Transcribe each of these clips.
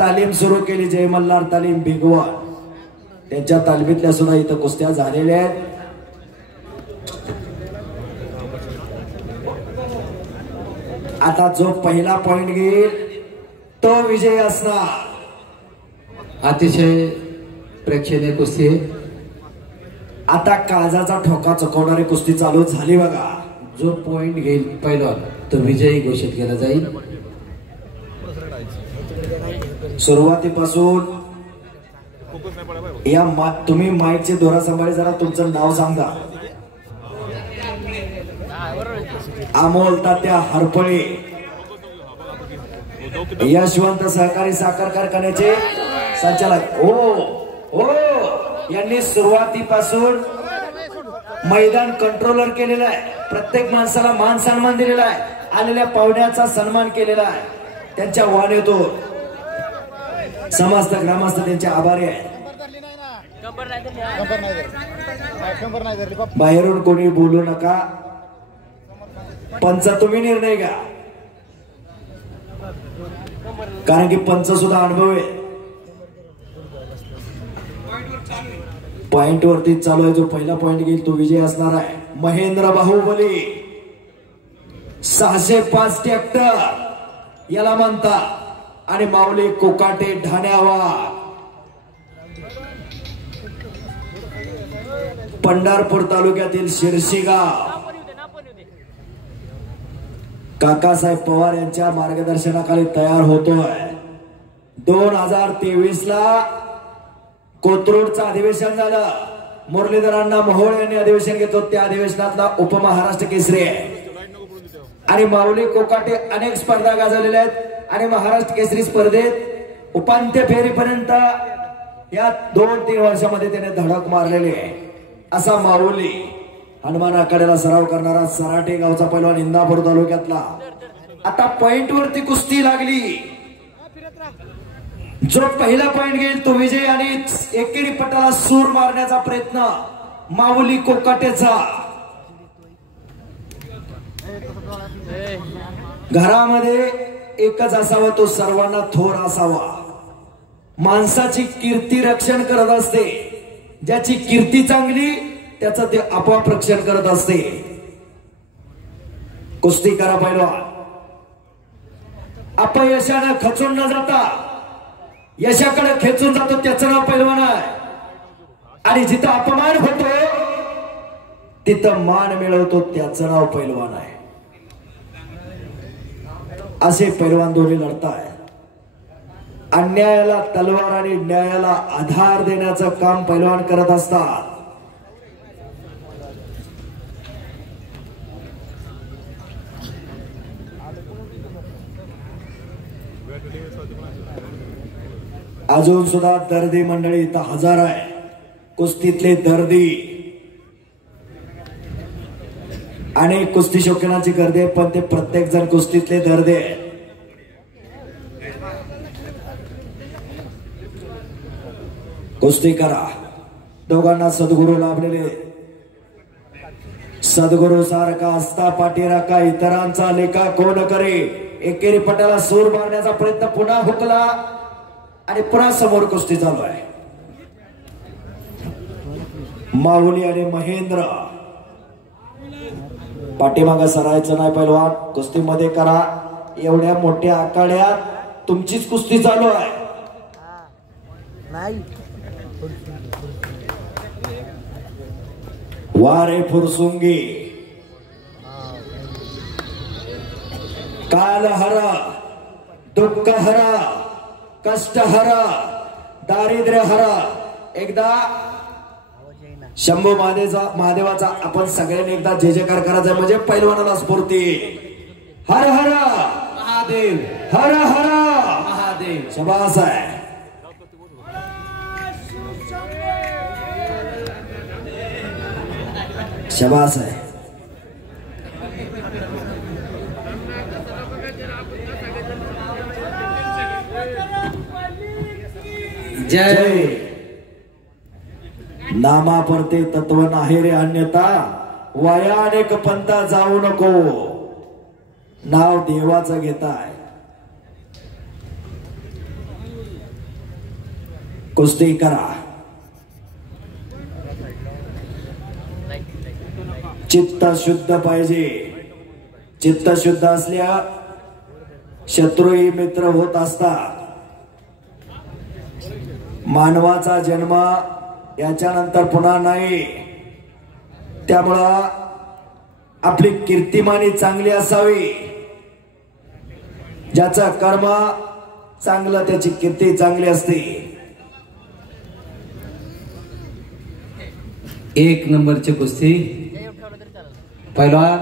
तालीम सुरू केली जय मल्हार तालीम भिगवण त्यांच्या तालमीतल्या सुद्धा इथं कुस्त्या झालेल्या आहेत। आता जो पहिला पॉइंट घेईल तो विजय असणार। अतिशय प्रेक्षणीय कुस्ती। आता काळजाचा ठोका चुकवणारी कुस्ती चालू झाली बघा। जो पॉइंट घेईल पहिला तो विजयी घोषित केला जाईल। सुरुवातीपासून या तुम्ही माईकचे दोरा सांभाळे जरा तुमचं नाव सांगा। अमोल तात्या हरपळे यशवंत सहकारी साखर कारखान्याचे संचालक ओ यांनी सुरुवातीपासून मैदान कंट्रोलर केलेलं आहे। प्रत्येक माणसाला मान सन्मान दिलेला आहे। आलेल्या पाहुण्याचा सन्मान केलेला आहे। त्यांच्या वाणीतून समस्त ग्रामस्थ त्यांचे आभारी आहेत। बाहेरून कोणी बोलू नका। पंच तुम्ही निर्णय घ्या कारण की पंच सुद्धा अनुभव आहे। पॉइंट वरती चालू आहे। जो पहिला पॉइंट घेईल तो विजय असणार आहे। महेंद्र बाहुबली 605 ट्रॅक्टर याला म्हणता आणि माऊली कोकाटे ढाण्यावा पंढरपूर तालुक्यातील शिरशीगाव काकासाहेब पवार यांच्या मार्गदर्शनाखाली तयार होतोय। 2023 ला कोथरूडचं अधिवेशन झालं। मुरलीधरांना मोहोळ यांनी अधिवेशन घेतलं। त्या अधिवेशनातला उपमहाराष्ट्र केसरी आहे आणि माऊली कोकाटे अनेक स्पर्धा गाजवलेल्या आहेत आणि महाराष्ट्र केसरी स्पर्धेत उपांत्य फेरीपर्यंत या 2-3 वर्षामध्ये त्याने धडक मारलेली आहे। असा माऊली हनुमान आखाड्याला सराव करणारा सराटे गावचा पैलवान इंदापूर तालुक्यातला। आता पॉइंट वरती कुस्ती लागली। जो पहिला पॉइंट घेईल तो विजय आणि एकेरी पटाला सूर मारण्याचा प्रयत्न माऊली कोकाटेचा। घरामध्ये एकच असावा तो सर्वांना थोर असावा। माणसाची कीर्ती रक्षण करत असते। ज्याची कीर्ती चांगली त्याचं ते आपोआप रक्षण करत असते। कुस्ती करा पैलवान। अपयशानं खचून न जाता यशाकडे खेचून जातो त्याचं नाव पैलवान आहे आणि जिथं अपमान होतो तिथं मान मिळवतो त्याचं नाव पैलवान आहे। असे पैलवान दोन्ही लढताय। अन्यायाला तलवार आणि न्यायाला आधार देण्याचं काम पैलवान करत असतात। अजून सुद्धा दर्दी मंडळी इथं हजार आहे। कुस्तीतले दर्दी अनेक कुस्ती शौकीनाची गर्दी आहे पण ते प्रत्येक जण कुस्तीतले दर्दी आहे। कुस्ती करा। दोघांना सद्गुरू लाभलेले। सद्गुरू सारखा असता पाठीराखा इतरांचा लेखा कोण करे। एकेरी पटाला सूर मारण्याचा प्रयत्न पुन्हा हुकला आणि पुन्हा समोर कुस्ती चालू आहे। माऊली आणि महेंद्र पाठीमागं सरायचं नाही पैलवान। कुस्तीमध्ये करा। एवढ्या मोठ्या आखाड्यात तुमचीच कुस्ती चालू आहे। वारे फुरसुंगी काल हरा दुःख हरा कष्ट हरा दारिद्र्य हरा। एकदा शंभू महादेवाचा आपण सगळ्यांनी एकदा जय जयकार करायचा म्हणजे पैलवानाला स्फूर्ती। हर हर महादेव हर हर महादेव। शबास आहे। शबास आहे। जय नामा परते तत्व नाही रे अन्यथा वाया अनेक पंथा जाऊ नको। नाव देवाचं घेताय कुस्ती करा. चित्त शुद्ध पाहिजे. चित्त शुद्ध असल्या शत्रूही मित्र होत असतात. मानवाचा जन्म याच्यानंतर पुन्हा नाही. त्यामुळं आपली कीर्तिमानी चांगली असावी. ज्याचं कर्म चांगलं त्याची कीर्ती चांगली असते. 1 नंबरची कुस्ती. पहिलवान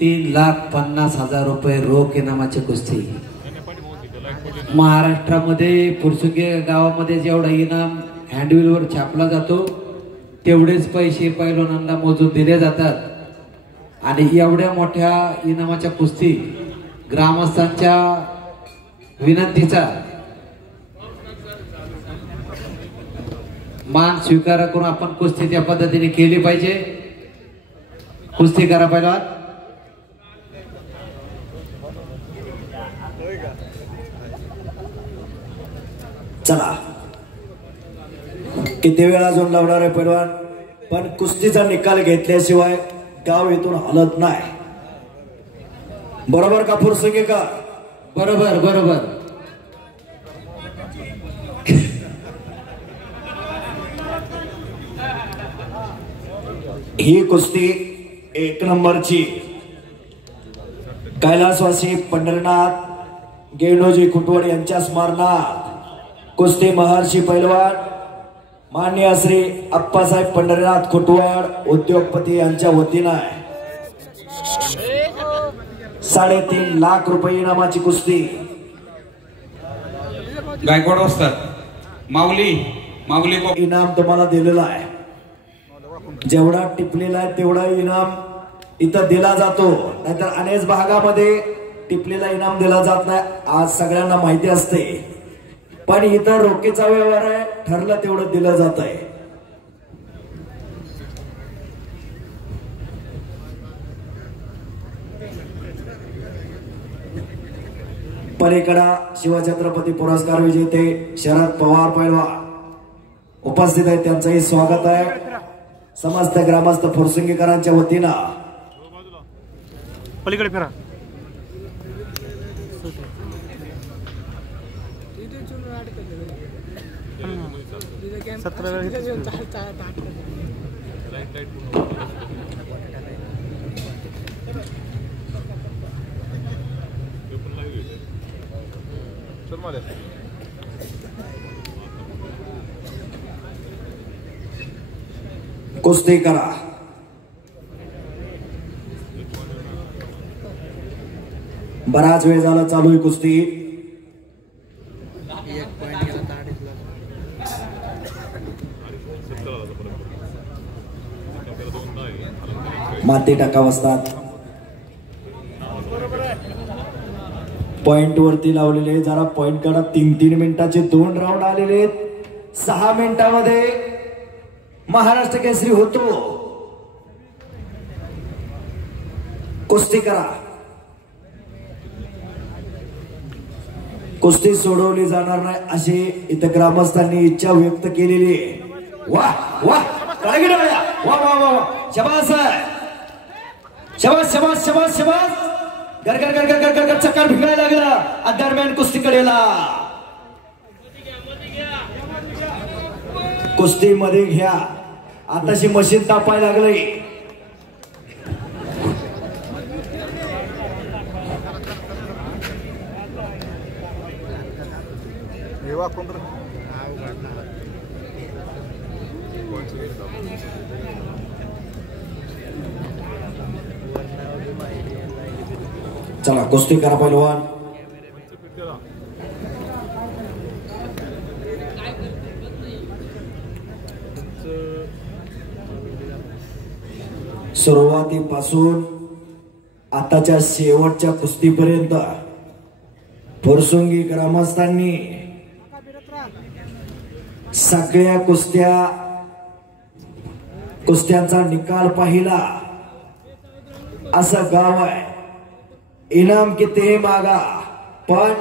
3,50,000 रुपये रोख इनामाची कुस्ती. महाराष्ट्रामध्ये फुरसुंगी गावामध्ये जेवढा इनाम हँडविलवर छापला जातो तेवढेच पैसे पैलवानांना मोजून दिले जातात. आणि एवढ्या मोठ्या इनामाच्या कुस्ती ग्रामस्थांच्या विनंतीचा मान स्वीकार करून आपण कुस्ती त्या पद्धतीने केली पाहिजे. कुस्ती करा पहिलवान. चला किती वेळ अजून लावणार आहे पैलवान. पण कुस्तीचा निकाल घेतल्याशिवाय गाव इथून हलत नाही. बरोबर का फुरसुंगी का? बरोबर बरोबर. ही कुस्ती 1 नंबरची. कैलासवासी पंढरीनाथ गेणोजी खुटवड यांच्या स्मरणार्थ कुस्ती महर्षी पैलवान माननीय श्री अप्पासाहेब पंढरीनाथ खुटवड उद्योगपती यांच्या वतीनं 3.5 लाख रुपये इनामाची कुस्ती. गायकवाड वस्ताद माऊली इनाम तुम्हाला दिलेला आहे. जेवढा टिपलेला आहे तेवढा इनाम इथं दिला जातो. नाहीतर अनेक भागामध्ये टिपलेला इनाम दिला जात नाही. आज सगळ्यांना माहिती असते. पण इथं रोखीचा व्यवहार आहे. ठरलं तेवढं दिलं जात आहे. पलीकडा शिवछत्रपती पुरस्कार विजेते शरद पवार पैलवान उपस्थित आहेत. त्यांचंही स्वागत आहे. समस्त ग्रामस्थ फुरसुंगीकरांच्या वतीनं. पलीकडे फिरा. कुस्ती करा. बराच वेळ झाला चालू आहे कुस्ती. माती टाका असतात. पॉइंट वरती लावलेले. जरा पॉइंट काढा. 3-3 मिनिटाचे 2 राऊंड आलेले आहेत. 6 मिनिटांमध्ये महाराष्ट्र केसरी होतो. कुस्ती करा. कुस्ती सोडवली जाणार नाही अशी इथं ग्रामस्थांनी इच्छा व्यक्त केलेली आहे. वा वा वा वा वा. शबास शबास शबास शबास शबास. गरगर गरगर गरगर गर चक्कर भिकायला लागला दरम्यान कुस्ती कडेला. कुस्ती मध्ये घ्या. आताशी मशीन तापायला लागली. चला कुस्ती करा पहिलवान. सुरुवातीपासून आताच्या शेवटच्या कुस्तीपर्यंत फुरसुंगी ग्रामस्थांनी सगळ्या कुस्त्यांचा निकाल पाहिला. असं गाव आहे. इनाम कितीही मागा पण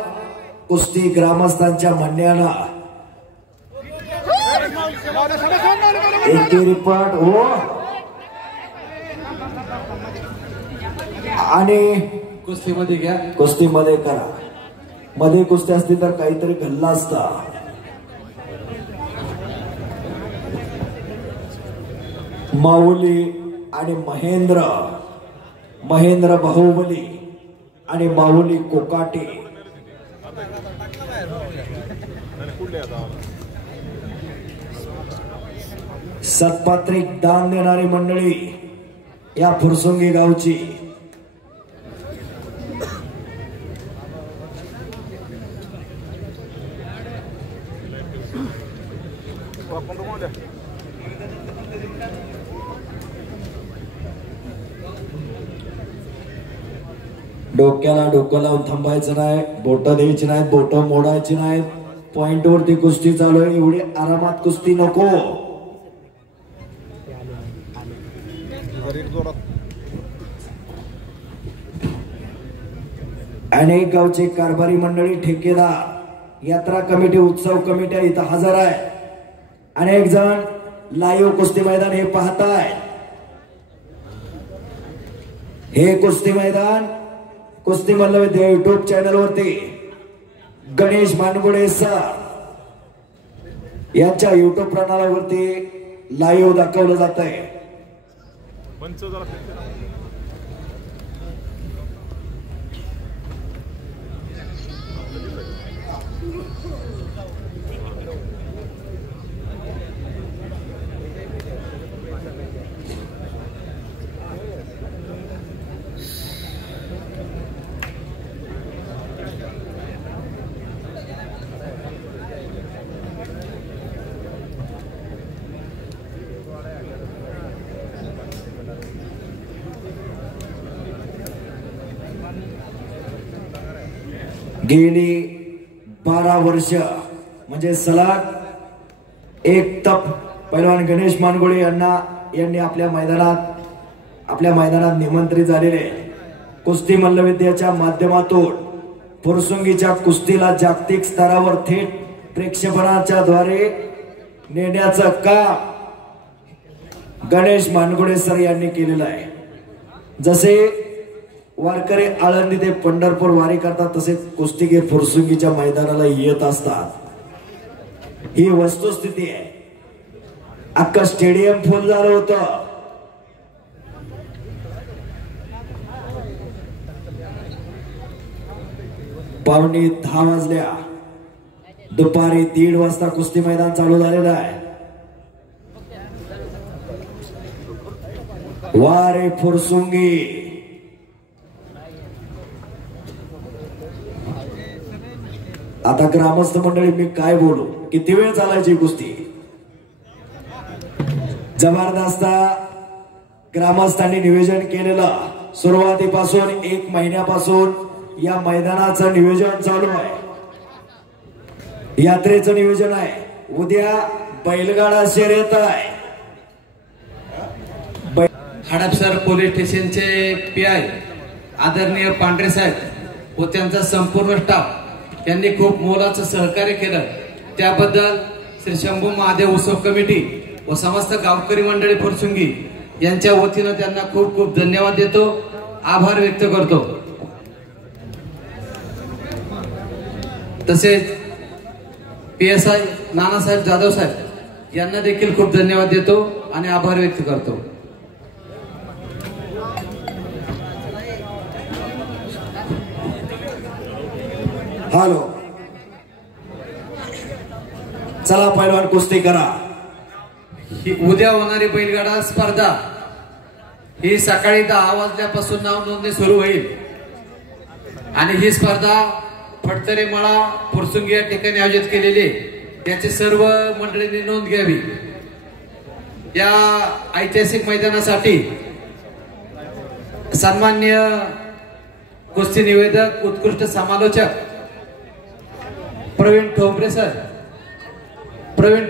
कुस्ती ग्रामस्थांच्या म्हणण्यानं एकेरी पट हो आणि कुस्तीमध्ये घ्या. कुस्तीमध्ये करा. मध्ये कुस्ती असती तर काहीतरी घडला असता. माऊली आणि महेंद्र बाहुबली आणि माऊली कोकाटे. सत्पात्रिक दान देणारी मंडळी या फुरसुंगी गावची. डोक्याला डोकं लावून थांबायचं नाही. बोट द्यायची नाहीत, बोट मोडायची नाहीत. पॉइंट वरती कुस्ती चालू आहे. एवढी आरामात कुस्ती नको. अनेक गावचे कारभारी मंडळी, ठेकेदार, यात्रा कमिटी, उत्सव कमिट्या इथं हजर आहे. अनेक जण लाईव्ह कुस्ती मैदान हे पाहताय. हे कुस्ती मैदान कुस्ती मल्लविद्या युट्यूब चॅनल वरती गणेश मानगुडे सर यांच्या युट्यूब प्रणालीवरती लाईव्ह दाखवलं जात आहे. गेली 12 वर्ष म्हणजे सलग एक तप पैलवान गणेश मानगुडे यांनी आपल्या मैदानात निमंत्रित झालेले कुस्ती मल्लविद्याच्या माध्यमातून फुरसुंगीच्या कुस्तीला जागतिक स्तरावर थेट प्रेक्षेपणाच्या द्वारे नेण्याचं काम गणेश मानगुडे सर यांनी केलेलं आहे. जसे वारकरी आळंदी ते पंढरपूर वारी करतात तसे कुस्तीगीर फुरसुंगीच्या मैदानाला येत असतात. ही वस्तुस्थिती आहे. अख्खं स्टेडियम फुल झालं होतं. पावणे 10 वाजल्या. दुपारी 1:30 वाजता कुस्ती मैदान चालू झालेलं आहे. वारे फुरसुंगी. आता ग्रामस्थ मंडळी मी काय बोलू, किती वेळ चालायची कुस्ती. जबरदस्त ग्रामस्थांनी नियोजन केलेलं. सुरुवातीपासून 1 महिन्यापासून या मैदानाचं नियोजन चालू आहे. यात्रेचं नियोजन आहे. उद्या बैलगाडा शर्यत आहे. हडपसर पोलीस स्टेशनचे PI आदरणीय पांढरे साहेब व त्यांचा संपूर्ण स्टाफ यांनी खूप मोलाचं सहकार्य केलं. त्याबद्दल श्री शंभू महादेव उत्सव कमिटी व समस्त गावकरी मंडळी फुरसुंगी यांच्या वतीनं त्यांना खूप खूप धन्यवाद देतो, आभार व्यक्त करतो. तसेच PSI नानासाहेब जाधव साहेब यांना देखील खूप धन्यवाद देतो आणि आभार व्यक्त करतो. हॅलो, चला पैलवान कुस्ती करा. ही उद्या होणारी बैलगाडा स्पर्धा ही सकाळी 10 वाजल्यापासून नाव नोंदणी सुरू होईल आणि ही स्पर्धा फडतरे मळा फुरसुंगी या ठिकाणी आयोजित केलेली. त्याची सर्व मंडळींनी नोंद घ्यावी. या ऐतिहासिक मैदानासाठी सन्माननीय कुस्ती निवेदक, उत्कृष्ट समालोचक प्रवीण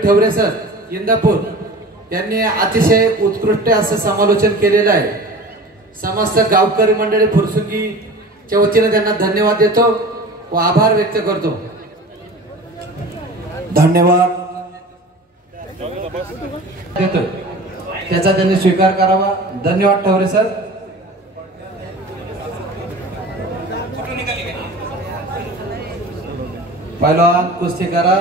ठोबरे सर इंदापूर यांनी अतिशय उत्कृष्ट असं समालोचन केलेलं आहे. समस्त गावकरी मंडळी फुरसुंगीच्या वतीने त्यांना धन्यवाद देतो व आभार व्यक्त करतो. धन्यवाद. देतोय त्याचा त्यांनी स्वीकार करावा. धन्यवाद ठवरे सर. पहिलवान कुस्ती करा.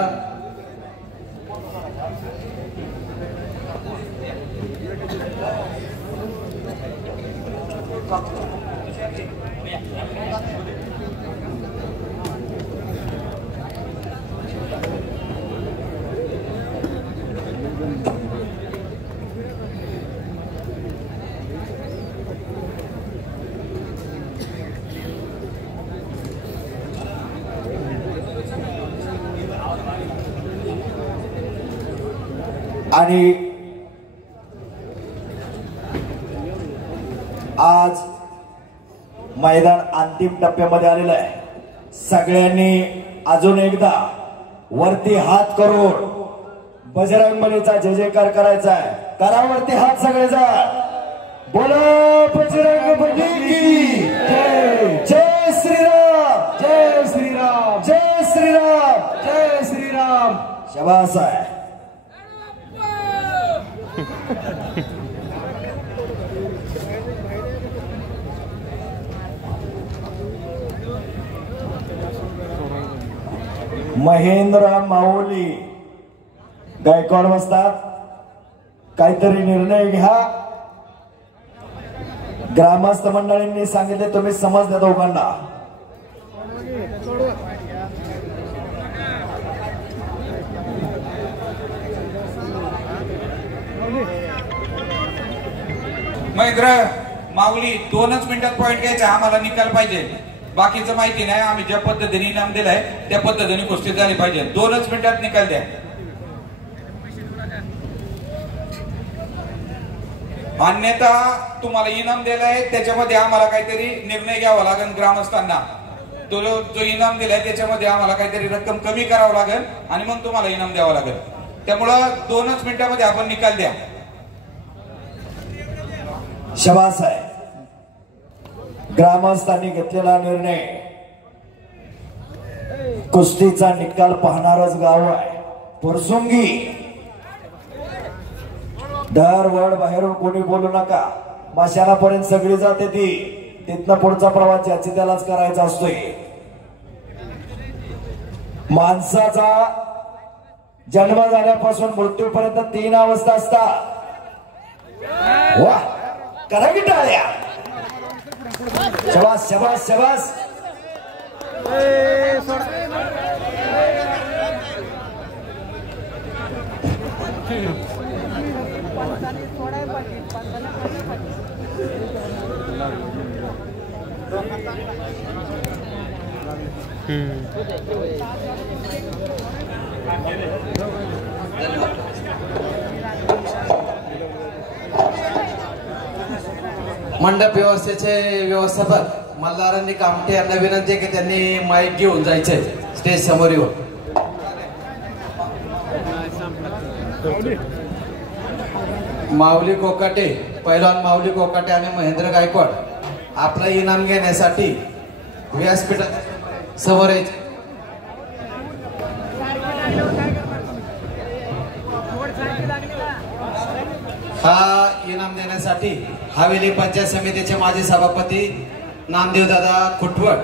आणि आज मैदान अंतिम टप्प्यामध्ये आलेलं आहे. सगळ्यांनी अजून एकदा वरती हात करून बजरंग बलीचा जय जयकार करायचा आहे. करा वरती हात सगळेजण. बोलो बजरंग बली की जय. जय श्रीराम. जय श्रीराम. जय श्रीराम. जय श्रीराम. शाबास आहे. महेंद्र माऊली गायकवाड बसतात. काहीतरी निर्णय घ्या. ग्रामस्थ मंडळींनी सांगितले तुम्ही समज द्या दोघांना. महेंद्र माऊली 2च मिनिटात पॉइंट घ्यायचा. आम्हाला निकाल पाहिजे. बाकीचं माहिती नाही. आम्ही ज्या पद्धतीने इनाम दिलाय त्या पद्धतीने कुस्ती झाली पाहिजे. 2च मिनिटात निकाल द्या. अन्यथा तुम्हाला इनाम दिलाय त्याच्यामध्ये आम्हाला काहीतरी निर्णय घ्यावा लागेल. ग्रामस्थांना तो जो इनाम दिलाय त्याच्यामध्ये आम्हाला काहीतरी रक्कम कमी करावं लागेल आणि मग तुम्हाला इनाम द्यावं लागेल. त्यामुळं 2च मिनिटामध्ये आपण निकाल द्या. शाबास आहे. ग्रामस्थांनी घेतलेला निर्णय. कुस्तीचा निकाल पाहणारच गाव आहे. पुरसुंगी दर वड बाहेरून कोणी बोलू नका. मशालापर्यंत सगळी जाते ती. तिथनं पुढचा प्रवास ज्याची त्यालाच करायचा असतोय. माणसाचा जन्म झाल्यापासून मृत्यूपर्यंत 3 अवस्था असतात. वा करा की टाळ्या. शाबास शाबास शाबास. मंडप व्यवस्थेचे व्यवस्थापक मल्हारांनी कामटे यांना विनंती आहे की त्यांनी माईक घेऊन जायचंय स्टेज समोर येऊन. माऊली कोकाटे पहिलवान माऊली कोकाटे आणि महेंद्र गायकवाड आपलं इनाम घेण्यासाठी व्यासपीठात समोर यायचे. हा इनाम देण्यासाठी हवेली पंचायत समितीचे माजी सभापती नामदेव दादा खुटवट